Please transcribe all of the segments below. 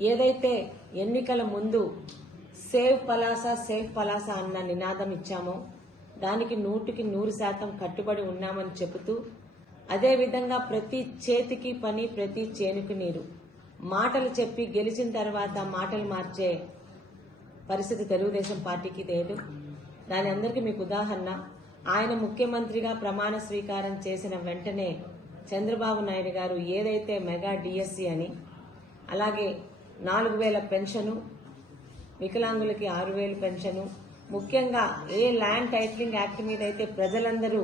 ఏదైతే ఎన్నికల ముందు సేవ్ పలాస సేవ్ పలాస అన్న నినాదం ఇచ్చామో దానికి నూటికి నూరు శాతం కట్టుబడి ఉన్నామని చెబుతూ అదేవిధంగా ప్రతి చేతికి పని ప్రతి చేనుకి నీరు. మాటలు చెప్పి గెలిచిన తర్వాత మాటలు మార్చే పరిస్థితి తెలుగుదేశం పార్టీకి లేదు. దాని అందరికీ మీకు ఉదాహరణ. ఆయన ముఖ్యమంత్రిగా ప్రమాణ స్వీకారం చేసిన వెంటనే చంద్రబాబు నాయుడు గారు ఏదైతే మెగా డిఎస్సి అని అలాగే నాలుగు వేల పెన్షను వికలాంగులకి ఆరు వేలు పెన్షను. ముఖ్యంగా ఏ ల్యాండ్ టైటిలింగ్ యాక్ట్ మీద అయితే ప్రజలందరూ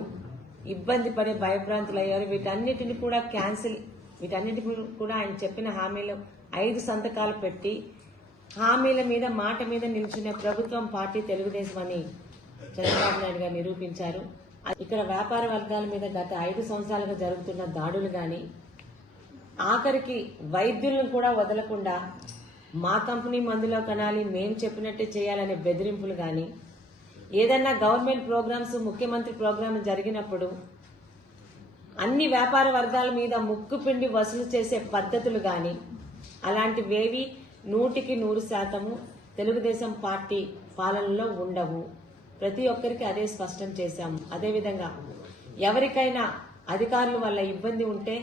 ఇబ్బంది పడే భయభ్రాంతులు అయ్యారు వీటన్నిటిని కూడా క్యాన్సిల్ వీటన్నిటిని కూడా ఆయన చెప్పిన హామీలు ఐదు సంతకాలు పెట్టి హామీల మీద మాట మీద నిల్చునే ప్రభుత్వం పార్టీ తెలుగుదేశం అని చంద్రబాబు నాయుడు గారు నిరూపించారు. ఇక్కడ వ్యాపార వర్గాల మీద గత ఐదు సంవత్సరాలుగా జరుగుతున్న దాడులు కానీ ఆఖరికి వైద్యులను కూడా వదలకుండా మా కంపెనీ మందులో కనాలి మేం చెప్పినట్టే చేయాలనే బెదిరింపులు గాని ఏదన్నా గవర్నమెంట్ ప్రోగ్రామ్స్ ముఖ్యమంత్రి ప్రోగ్రాం జరిగినప్పుడు అన్ని వ్యాపార వర్గాల మీద ముక్కు పిండి వసూలు చేసే పద్ధతులు గాని అలాంటివేవి నూటికి నూరు శాతము తెలుగుదేశం పార్టీ పాలనలో ఉండవు. ప్రతి ఒక్కరికి అదే స్పష్టం చేశాము. అదేవిధంగా ఎవరికైనా అధికారుల వల్ల ఇబ్బంది ఉంటే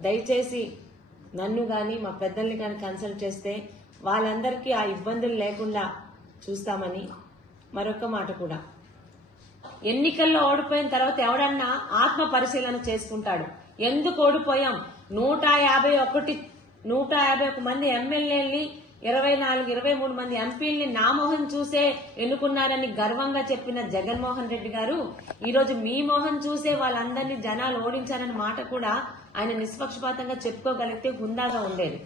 దయచేసి నన్ను కానీ మా పెద్దల్ని కానీ కన్సల్ట్ చేస్తే వాళ్ళందరికీ ఆ ఇబ్బందులు లేకుండా చూస్తామని మరొక మాట కూడా. ఎన్నికల్లో ఓడిపోయిన తర్వాత ఎవడన్నా ఆత్మ పరిశీలన చేసుకుంటాడు. ఎందుకు ఓడిపోయాం? నూట యాభై ఒకటి నూట యాభై ఒక మంది ఎమ్మెల్యేలని ఇరవై నాలుగు ఇరవై మూడు మంది ఎంపీల్ని నామోహన్ చూసే ఎన్నుకున్నారని గర్వంగా చెప్పిన జగన్మోహన్ రెడ్డి గారు ఈ రోజు మీ మోహన్ చూసే వాళ్ళందరినీ జనాలు ఓడించారన్న మాట కూడా ఆయన నిష్పక్షపాతంగా చెప్పుకోగలిగితే హుందాగా ఉండేది.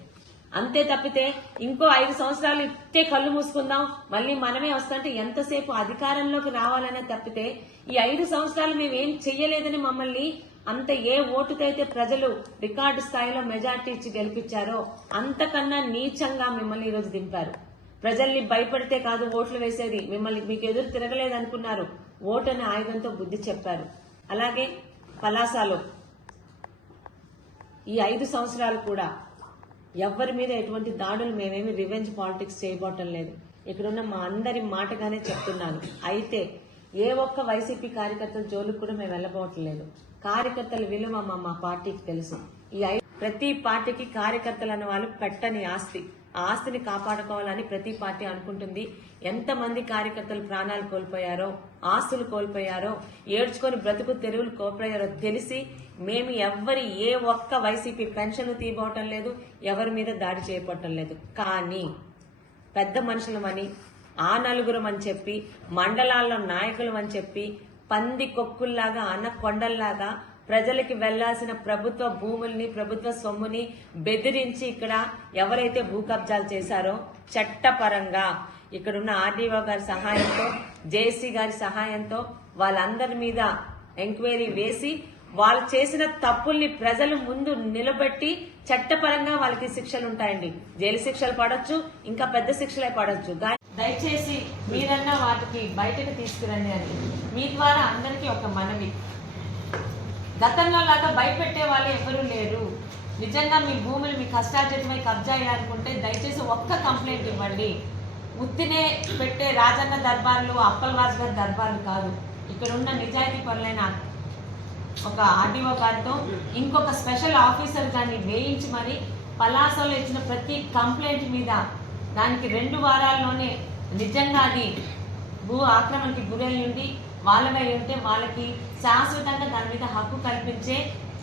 అంతే తప్పితే ఇంకో ఐదు సంవత్సరాలు ఇట్టే కళ్ళు మూసుకుందాం. మళ్ళీ మనమే వస్తుంటే ఎంతసేపు అధికారంలోకి రావాలనే తప్పితే ఈ ఐదు సంవత్సరాలు మేమేం చెయ్యలేదని మమ్మల్ని అంత ఏ ఓటుతో అయితే ప్రజలు రికార్డు స్థాయిలో మెజార్టీ ఇచ్చి గెలిపించారో అంతకన్నా నీచంగా మిమ్మల్ని ఈరోజు దింపారు. ప్రజల్ని భయపడితే కాదు ఓట్లు వేసేది. మిమ్మల్ని మీకు ఎదురు తిరగలేదనుకున్నారు. ఓటు అనే ఆయుధంతో బుద్ధి చెప్పారు. అలాగే పలాసాలో ఈ ఐదు సంవత్సరాలు కూడా ఎవ్వరి మీద ఎటువంటి దాడులు మేమేమి రివెంజ్ పాలిటిక్స్ చేయబోవటం లేదు. ఇక్కడున్న మా అందరి మాటగానే చెప్తున్నాను. అయితే ఏ ఒక్క వైసీపీ కార్యకర్తల జోలికి కూడా మేము వెళ్ళబోవటం లేదు. కార్యకర్తల విలువ మా మా పార్టీకి తెలుసు. ఈ ప్రతి పార్టీకి కార్యకర్తలు అన్న వాళ్ళు పెట్టని ఆస్తి. ఆస్తిని కాపాడుకోవాలని ప్రతి పార్టీ అనుకుంటుంది. ఎంతమంది కార్యకర్తలు ప్రాణాలు కోల్పోయారో ఆస్తులు కోల్పోయారో ఏడ్చుకొని బ్రతుకు తెరువులు కోల్పోయారో తెలిసి మేము ఎవ్వరి ఏ ఒక్క వైసీపీ పెన్షన్ తీయబోవటం లేదు ఎవరి మీద దాడి చేయబోవటం లేదు. కానీ పెద్ద మనుషులమని ఆ నలుగురం అని చెప్పి మండలాల్లో నాయకులం అని చెప్పి పంది కొక్కుల్లాగా అన్న కొండల్లాగా ప్రజలకి వెళ్ళాల్సిన ప్రభుత్వ భూముల్ని ప్రభుత్వ సొమ్ముని బెదిరించి ఇక్కడ ఎవరైతే భూ కబ్జాలు చేశారో చట్టపరంగా ఇక్కడున్న ఆర్డీఓ గారి సహాయంతో జేసీ గారి సహాయంతో వాళ్ళందరి మీద ఎంక్వైరీ వేసి వాళ్ళు చేసిన తప్పుల్ని ప్రజలు ముందు నిలబెట్టి చట్టపరంగా వాళ్ళకి శిక్షలు ఉంటాయండి. జైలు శిక్షలు పడొచ్చు ఇంకా పెద్ద శిక్షలే పడొచ్చు. దయచేసి మీరన్నా వాటికి బయటకు తీసుకురండి అని మీ ద్వారా అందరికీ ఒక మనవి. గతంలో లాగా భయపెట్టే వాళ్ళు ఎవరూ లేరు. నిజంగా మీ భూములు మీ కష్టార్జితమై కబ్జా అయ్యాలనుకుంటే దయచేసి ఒక్క కంప్లైంట్ ఇవ్వండి. ఉత్తినే పెట్టే రాజన్న దర్బార్లు అప్పలరాజు గారి దర్బార్లు కాదు. ఇక్కడ ఉన్న నిజాయితీ పనులైన ఒక ఆర్డీఓ గారితో ఇంకొక స్పెషల్ ఆఫీసర్ దాన్ని వేయించి మరి పలాసలో ఇచ్చిన ప్రతి కంప్లైంట్ మీద దానికి రెండు వారాల్లోనే నిజంగా అది భూ ఆక్రమణకి గురై ఉండి వాళ్ళవై ఉంటే వాళ్ళకి శాశ్వతంగా దాని మీద హక్కు కల్పించే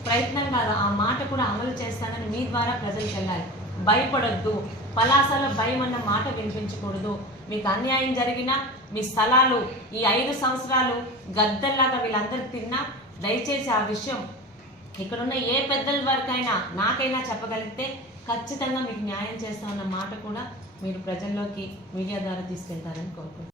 ప్రయత్నం కాదు. ఆ మాట కూడా అమలు చేస్తానని మీ ద్వారా ప్రజలకు వెళ్ళాలి భయపడొద్దు. పలాసలో భయం అన్న మాట వినిపించకూడదు. మీకు అన్యాయం జరిగినా మీ స్థలాలు ఈ ఐదు సంవత్సరాలు గద్దల్లాగా వీళ్ళందరూ తిన్నా దయచేసి ఆ విషయం ఇక్కడున్న ఏ పెద్దల వరకైనా నాకైనా చెప్పగలిగితే ఖచ్చితంగా మీకు న్యాయం చేస్తామన్న మాట కూడా మీరు ప్రజల్లోకి మీడియా ద్వారా తీసుకెళ్తారని కోరుకుంటున్నాను.